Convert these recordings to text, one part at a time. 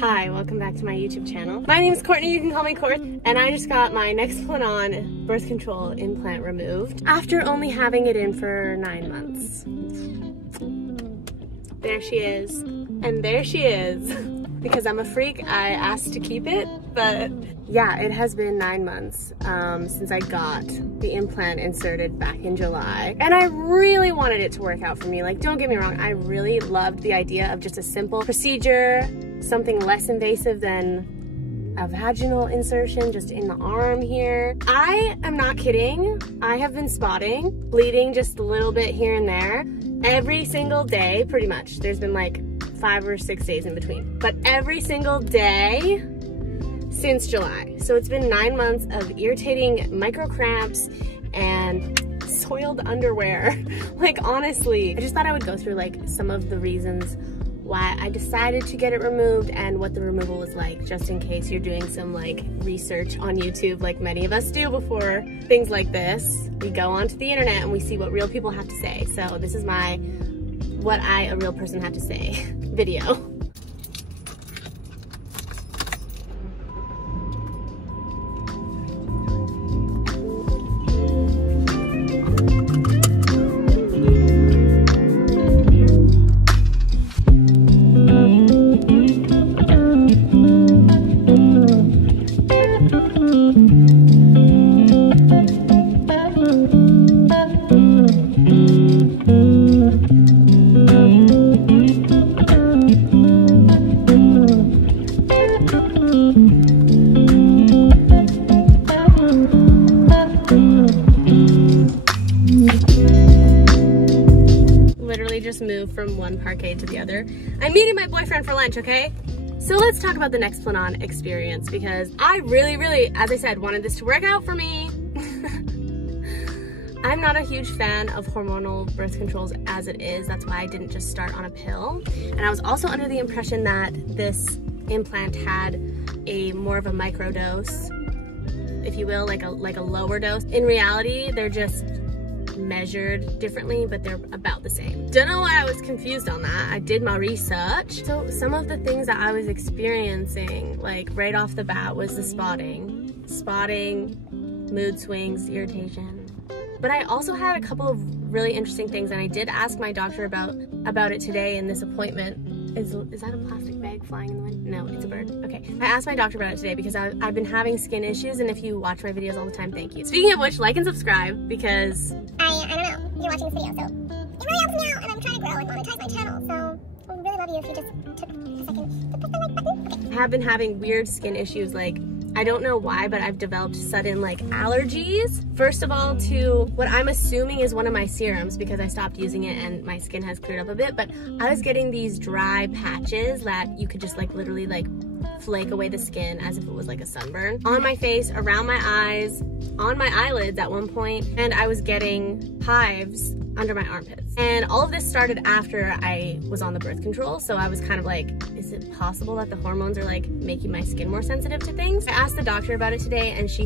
Hi, welcome back to my YouTube channel. My name is Courtney, you can call me Court, and I just got my nexplanon birth control implant removed after only having it in for 9 months. There she is, and there she is. Because I'm a freak, I asked to keep it, but yeah, it has been 9 months since I got the implant inserted back in July. And I really wanted it to work out for me. Like, don't get me wrong, I really loved the idea of just a simple procedure, something less invasive than a vaginal insertion just in the arm here. I am not kidding. I have been spotting, bleeding just a little bit here and there every single day, pretty much. There's been like 5 or 6 days in between, but every single day since July. So it's been 9 months of irritating micro cramps and soiled underwear. Like, honestly, I just thought I would go through like some of the reasons why I decided to get it removed and what the removal was like, just in case you're doing some like research on YouTube like many of us do before things like this. We go onto the internet and we see what real people have to say. So this is my what I, a real person, have to say video. Just moved from one parquet to the other. I'm meeting my boyfriend for lunch, okay? So let's talk about the nexplanon experience, because I really, as I said, wanted this to work out for me. I'm not a huge fan of hormonal birth controls as it is. That's why I didn't just start on a pill. And I was also under the impression that this implant had a more of a micro dose, if you will, like a lower dose. In reality, they're just measured differently, but they're about the same. Don't know why I was confused on that. I did my research. So some of the things that I was experiencing, like right off the bat, was the spotting, mood swings, irritation. But I also had a couple of really interesting things, and I did ask my doctor about it today in this appointment. Is that a plastic bag flying in the wind? No, it's a bird. Okay. I asked my doctor about it today because I've been having skin issues, and if you watch my videos all the time, thank you. Speaking of which, like and subscribe, because I don't know, you're watching this video, so it really helps me out, and I'm trying to grow and monetize my channel, so I would really love you if you just took a second to press the like button. Okay. I have been having weird skin issues, like, I don't know why, but I've developed sudden like allergies. First of all, to what I'm assuming is one of my serums, because I stopped using it and my skin has cleared up a bit, but I was getting these dry patches that you could just like literally like flake away the skin as if it was like a sunburn on my face, around my eyes, on my eyelids at one point, and I was getting hives under my armpits. And all of this started after I was on the birth control, so I was kind of like, is it possible that the hormones are like making my skin more sensitive to things? I asked the doctor about it today, and she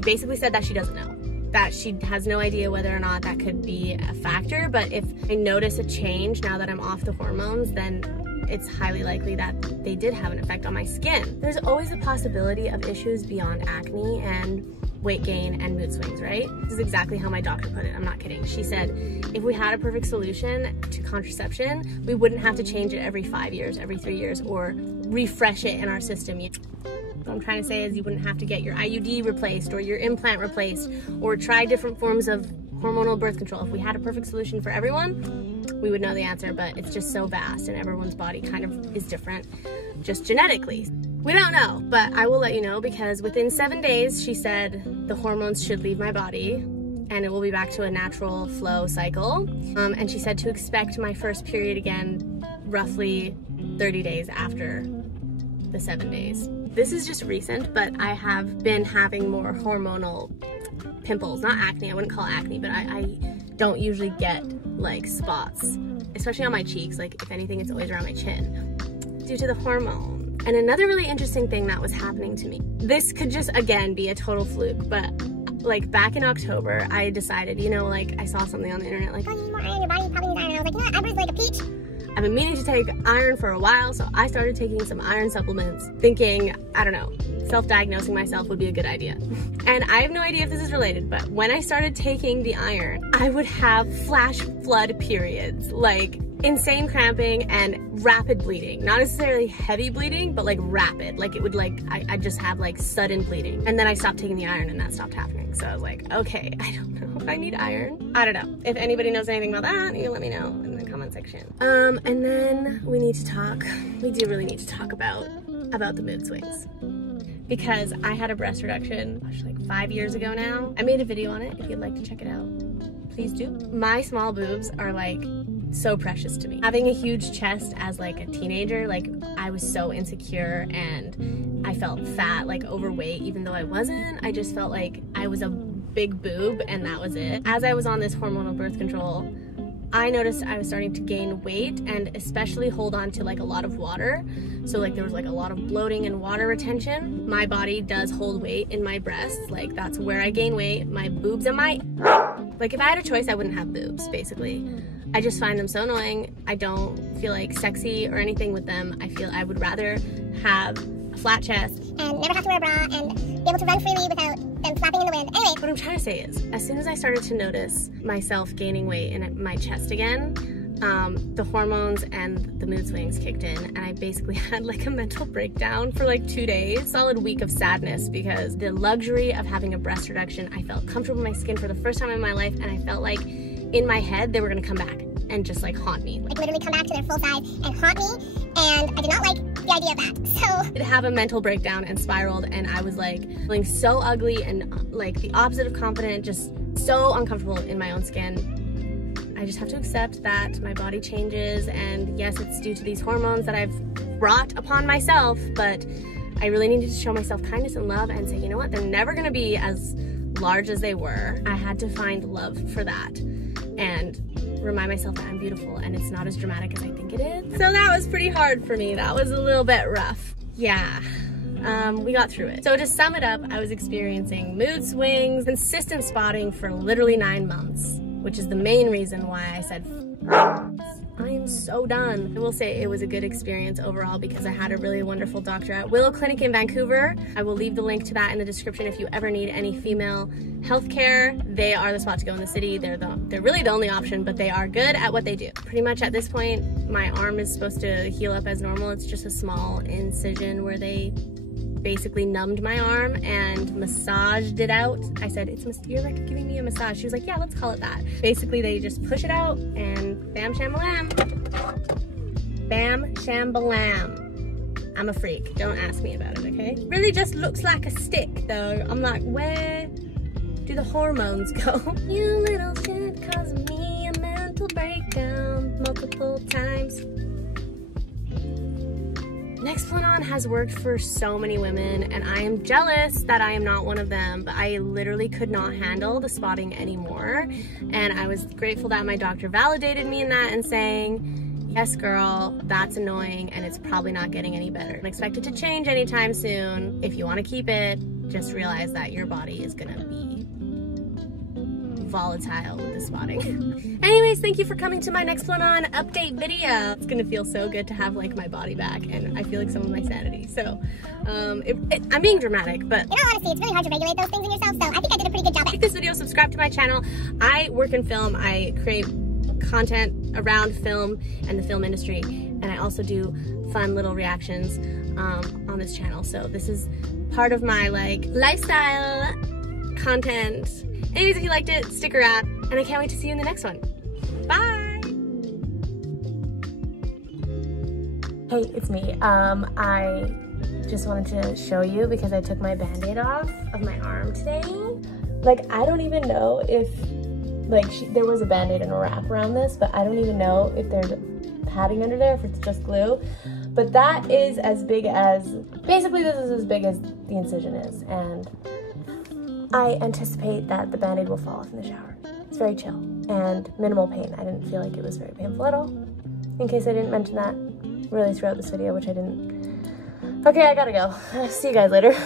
basically said that she doesn't know. That she has no idea whether or not that could be a factor, but if I notice a change now that I'm off the hormones, then it's highly likely that they did have an effect on my skin. There's always a possibility of issues beyond acne and weight gain and mood swings, right? This is exactly how my doctor put it, I'm not kidding. She said, if we had a perfect solution to contraception, we wouldn't have to change it every 5 years, every 3 years, or refresh it in our system. What I'm trying to say is you wouldn't have to get your IUD replaced or your implant replaced or try different forms of hormonal birth control. If we had a perfect solution for everyone, we would know the answer, but it's just so vast and everyone's body kind of is different, just genetically. We don't know, but I will let you know, because within 7 days, she said the hormones should leave my body and it will be back to a natural flow cycle. And she said to expect my first period again roughly 30 days after the 7 days. This is just recent, but I have been having more hormonal pimples, not acne. I wouldn't call it acne, but I don't usually get like spots, especially on my cheeks. Like, if anything, it's always around my chin due to the hormone. And another really interesting thing that was happening to me, this could just again be a total fluke, but like back in October, I decided, you know, like I saw something on the internet like, oh, you need more iron in your body, you probably need iron. And I was like, you know what, I was like a peach. I've been meaning to take iron for a while, so I started taking some iron supplements, thinking, I don't know, self-diagnosing myself would be a good idea. And I have no idea if this is related, but when I started taking the iron, I would have flash flood periods, like insane cramping and rapid bleeding. Not necessarily heavy bleeding, but like rapid. Like it would I just have like sudden bleeding. And then I stopped taking the iron and that stopped happening. So I was like, okay, I don't know if I need iron. I don't know. If anybody knows anything about that, you can let me know in the comment section. And then we need to talk, we do really need to talk about the mood swings. Because I had a breast reduction, gosh, like 5 years ago now. I made a video on it. If you'd like to check it out, please do. My small boobs are like so precious to me. Having a huge chest as like a teenager, like I was so insecure and I felt fat, like overweight, even though I wasn't. I just felt like I was a big boob and that was it. As I was on this hormonal birth control, I noticed I was starting to gain weight and especially hold on to like a lot of water. So like there was like a lot of bloating and water retention. My body does hold weight in my breasts. Like that's where I gain weight. My boobs and like if I had a choice, I wouldn't have boobs, basically. I just find them so annoying. I don't feel like sexy or anything with them. I feel I would rather have a flat chest and never have to wear a bra and be able to run freely without them flapping in the wind. Anyway. What I'm trying to say is, as soon as I started to notice myself gaining weight in my chest again, the hormones and the mood swings kicked in and I basically had like a mental breakdown for like 2 days, solid week of sadness because the luxury of having a breast reduction, I felt comfortable in my skin for the first time in my life and I felt like in my head they were gonna come back and just like haunt me. Like literally come back to their full size and haunt me and I did not like the idea of that. So I'd have a mental breakdown and spiraled and I was like feeling so ugly and like the opposite of confident, just so uncomfortable in my own skin. I just have to accept that my body changes and yes, it's due to these hormones that I've brought upon myself, but I really needed to show myself kindness and love and say, you know what, they're never gonna be as large as they were. I had to find love for that and remind myself that I'm beautiful and it's not as dramatic as I think it is. So that was pretty hard for me. That was a little bit rough. Yeah. We got through it. So to sum it up, I was experiencing mood swings, consistent spotting for literally 9 months, which is the main reason why I said, I am so done. I will say it was a good experience overall because I had a really wonderful doctor at Willow Clinic in Vancouver. I will leave the link to that in the description if you ever need any female healthcare. They are the spot to go in the city. They're really the only option, but they are good at what they do. Pretty much at this point, my arm is supposed to heal up as normal. It's just a small incision where they basically numbed my arm and massaged it out. I said, you're like giving me a massage. She was like, yeah, let's call it that. Basically, they just push it out and bam, sham-a-lam. Bam, sham-ba-lam. I'm a freak. Don't ask me about it, okay? Really just looks like a stick, though. I'm like, where do the hormones go? You little shit caused me a mental breakdown multiple times. Nexplanon has worked for so many women and I am jealous that I am not one of them, but I literally could not handle the spotting anymore. And I was grateful that my doctor validated me in that and saying, yes girl, that's annoying and it's probably not getting any better. Don't expect it to change anytime soon. If you want to keep it, just realize that your body is gonna be volatile with the spotting. Anyways, thank you for coming to my Nexplanon update video. It's gonna feel so good to have like my body back and I feel like some of my sanity. So I'm being dramatic, but in all honesty, it's really hard to regulate those things in yourself, so I think I did a pretty good job. Like this video, subscribe to my channel. I work in film. I create content around film and the film industry, and I also do fun little reactions on this channel. So this is part of my like lifestyle content. Anyways, if you liked it, stick around, and I can't wait to see you in the next one. Bye! Hey, it's me. I just wanted to show you because I took my band-aid off of my arm today. Like, I don't even know if, like, there was a band-aid and a wrap around this, but I don't even know if there's padding under there, if it's just glue. But that is as big as, basically this is as big as the incision is, and I anticipate that the band-aid will fall off in the shower. It's very chill and minimal pain. I didn't feel like it was very painful at all. In case I didn't mention that really throughout this video, which I didn't. Okay, I gotta go. See you guys later.